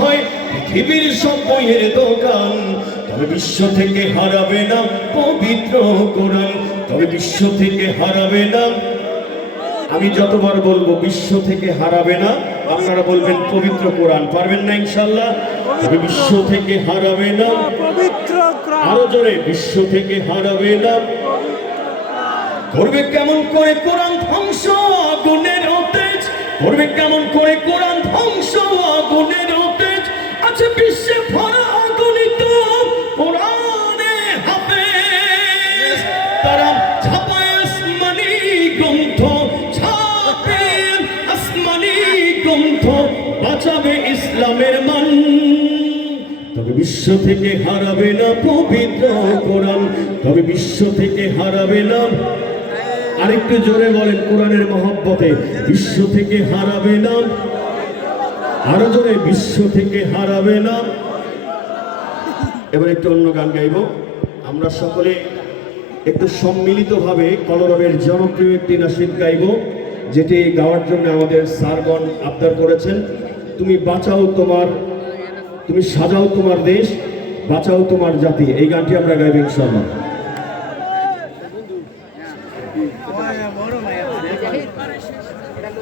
হয় পৃথিবীর সব বইয়ের দোকান, তবে বিশ্ব থেকে হারাবে না পবিত্র কোরআন, তবে বিশ্ব থেকে হারাবে না। আমি যতবার বলবো বিশ্ব থেকে হারাবে না, আপনারা বলবেন পবিত্র কোরআন। পারবেন না ইনশাআল্লাহ? তবে বিশ্ব থেকে হারাবে না পবিত্র কোরআন। আরো জোরে, বিশ্ব থেকে হারাবে না। করবে কেমন করে কোরআন ধ্বংস আগুনের তেজ, করবে কেমন করে কোরআন ধ্বংস আগুনের তেজ। আছে বিশ্বে ভরা অগণিত কোরআনে হাফেজ, তারা ছাপায় আসমানি গ্রন্থ, ছাপে আসমানি গ্রন্থ, বাঁচাবে ইসলামের মান। তবে বিশ্ব থেকে হারাবে না পবিত্র কোরআন, তবে বিশ্ব থেকে হারাবে না। আরেকটু জোরে বলেন কোরআনের মহব্বতে, বিশ্ব থেকে হারাবে না। আরো জোরে, বিশ্ব থেকে হারাবে না। এবার একটু অন্য গান গাইব আমরা সকলে, একটু সম্মিলিতভাবে কলরবের জনপ্রিয় একটি নাশিদ গাইব, যেটি গাওয়ার জন্য আমাদের স্যারগণ আবদার করেছেন। তুমি বাঁচাও তোমার, তুমি সাজাও তোমার দেশ, বাঁচাও তোমার জাতি, এই গানটি আমরা গাইব ইনশাআল্লাহ।